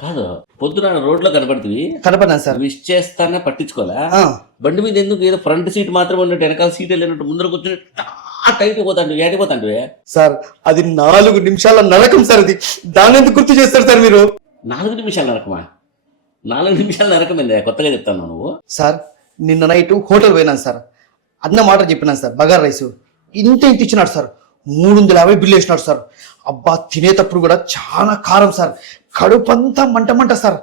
కాదు పొద్దున రోడ్లో కనపడుతుంది కనపడినా సార్. విష్ చేస్తానే పట్టించుకోలే. ఆ, బండి మీద ఎందుకు ఏదో ఫ్రంట్ సీట్ మాత్రమే ఉన్నట్టు వెనకాల సీట్ వెళ్ళినట్టు ముందర కూర్చొని టైట్ పోతాండు ఏడిపోతాండు. సార్ అది 4 నిమిషాల నరకం సార్. అది దాన్ని ఎందుకు గుర్తు చేస్తారు సార్ మీరు? 4 నిమిషాల నరకమా? 4 నిమిషాల నరకమైందా? కొత్తగా చెప్తాను నువ్వు. సార్ నిన్న నైట్ హోటల్ పోయినాను సార్. అన్న మాట చెప్పినాను సార్. బగార్ రైస్ ఇంత ఇచ్చినాడు సార్. 350 బిల్లు వేసినాడు సార్. అబ్బా తినేటప్పుడు కూడా చాలా కారం సార్. కడుపంతా మంట సార్.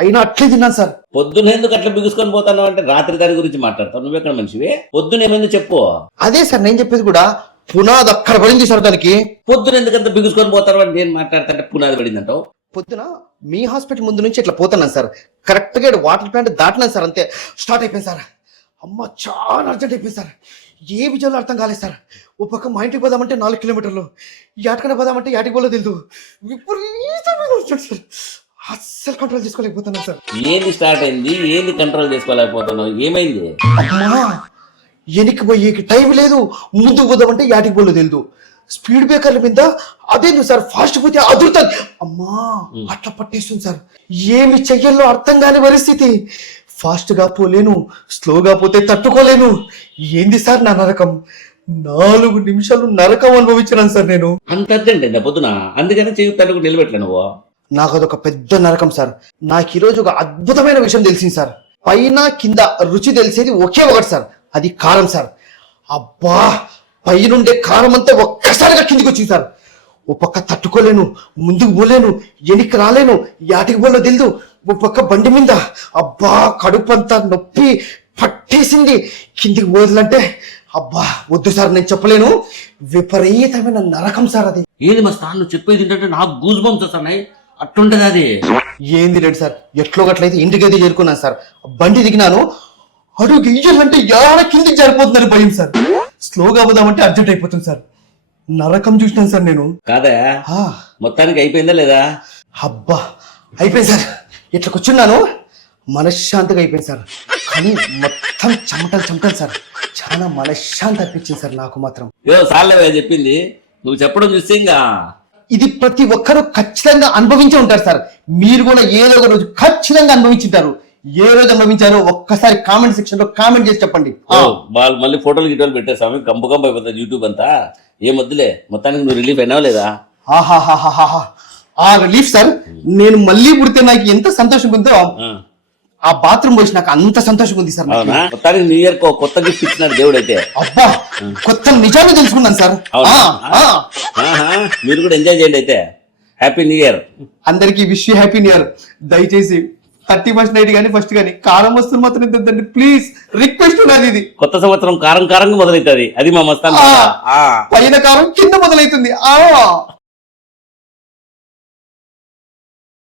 అయినా అట్లే తిన్నాను సార్. పొద్దున ఎందుకు అట్లా బిగుసుకొని పోతాను అంటే రాత్రి దాని గురించి మాట్లాడతావు. నువ్వెక్కడ మనిషివి? పొద్దున ఏమైంది చెప్పు. అదే సార్ నేను చెప్పేది కూడా. పునాది అక్కడ పడింది సార్ దానికి. పొద్దున ఎందుకంత బిగుసుకొని పోతారు అని నేను మాట్లాడతాంటే పునాది పడిందంటావు. పొద్దున మీ హాస్పిటల్ ముందు నుంచి ఇట్లా పోతున్నాను సార్. కరెక్ట్గా వాటర్ ప్లాంట్ దాటినాను సార్. అంతే స్టార్ట్ అయిపోయింది సార్. అమ్మ చాలా అర్జెంట్ అయిపోయింది సార్. ఏ విజయంలో అర్థం కాలేదు సార్. ఓ పక్క మా ఇంటికి పోదామంటే 4 కిలోమీటర్లు, యాటికన్నా పోదామంటే యాటికి పోలో తెలుదు. విపరీతమైన వచ్చాడు సార్. అస్సలు కంట్రోల్ చేసుకోలేకపోతున్నాను సార్. ఏంది స్టార్ట్ అయింది? ఏంది కంట్రోల్ చేసుకోలేకపోతున్నావు? ఏమైంది? అమ్మా వెనక్కి పోయేకి టైం లేదు, ముందుకు పోదామంటే యాటికి పోలో తెలుదు. స్పీడ్ బ్రేకర్ల మీద అదే సార్ ఫాస్ట్ పోతే అదురుతుంది. అమ్మా అట్లా పట్టేస్తుంది సార్. ఏమి చెయ్యాలో అర్థం కాని పరిస్థితి. ఫాస్ట్ గా పోలేను, స్లోగా పోతే తట్టుకోలేను. ఏంది సార్ నా నరకం? 4 నిమిషాలు నరకం అనుభవించినాను సార్ నేను. అంత అర్జెంట్ అయిందా పొద్దున? అందుకనే చెయ్యి నిలబెట్టలే నువ్వు. నాకు అదొక పెద్ద నరకం సార్. నాకు ఈరోజు ఒక అద్భుతమైన విషయం తెలిసింది సార్. పైన కింద రుచి తెలిసేది ఒకే ఒకటి సార్. అది కారం సార్. అబ్బా పైనుండే కారం అంతా ఒక్కసారిగా కిందికి వచ్చింది సార్. ఓ పక్క తట్టుకోలేను, ముందుకు పోలేను, వెనక్కి రాలేను, యాటికి పోలో తెలుదు. ఓ పక్క బండి మీద అబ్బా కడుపంతా నొప్పి పట్టేసింది. కిందికి పోదులంటే అబ్బా వద్దు సార్ నేను చెప్పలేను. విపరీతమైన నరకం సార్ అది. ఏంది మా స్థానం నువ్వు చెప్పేది ఏంటంటే నాకు గూజ్ బంప్స్ వస్తున్నాయి. అట్లుంటది అది. ఏంది లేదు సార్. ఎట్లో గట్లయితే ఇంటికైతే చేరుకున్నాను సార్. బండి దిగినాను, అడుగు ఇయ్యాలంటే యాడ కిందికి జారిపోతుందని భయం సార్. స్లోగా పోదామంటే అర్జెంట్ అయిపోతుంది సార్. నరకం చూసినాను సార్ నేను. కాదా మొత్తానికి అయిపోయిందా లేదా? అబ్బా అయిపోయింది సార్. ఇట్లా కూర్చున్నాను మనశ్శాంతిగా అయిపోయింది సార్. కానీ మొత్తం చెమటలు సార్. చాలా మనశ్శాంతి అనిపించింది సార్ నాకు మాత్రం. ఏదో సార్లేవే చెప్పింది. నువ్వు చెప్పడం చూస్తే ఇంకా ఇది ప్రతి ఒక్కరూ ఖచ్చితంగా అనుభవించి ఉంటారు సార్. మీరు కూడా ఏదో ఒక రోజు ఖచ్చితంగా అనుభవించుంటారు. ఏ రోజు అనుభవించారో ఒక్కసారి కామెంట్ సెక్షన్ లో కామెంట్ చేసి చెప్పండి. వాళ్ళు మళ్ళీ ఫోటోలు గిటోలు పెట్టేసాము, కంపు అయిపోతుంది యూట్యూబ్ అంతా. ఏం వద్దులే, మొత్తానికి నువ్వు రిలీఫ్ అయినావా లేదా? ఆహాహాహాహా ఆ రిలీఫ్ సార్. నేను మళ్ళీ పుడితే నాకు ఎంత సంతోషంగా ఉందో ఆ బాత్రూమ్ పోసి నాకు అంత సంతోషంగా ఉంది సార్. మొత్తానికి న్యూ ఇయర్ కొత్త గిఫ్ట్ ఇచ్చినాడు దేవుడు అయితే. అబ్బా కొత్త నిజాన్ని తెలుసుకున్నాను సార్. మీరు కూడా ఎంజాయ్ చేయండి అయితే. హ్యాపీ న్యూ ఇయర్ అందరికి. Wish you happy new year. దయచేసి 31st నైట్ కానీ ఫస్ట్ కానీ కారం వస్తువులు మాత్రం తిందండి ప్లీజ్. రిక్వెస్ట్ ఉన్నది. ఇది కొత్త సంవత్సరం కారంగా మొదలవుతుంది. అది మా మస్తాన్. పైన కారం కింద మొదలవుతుంది.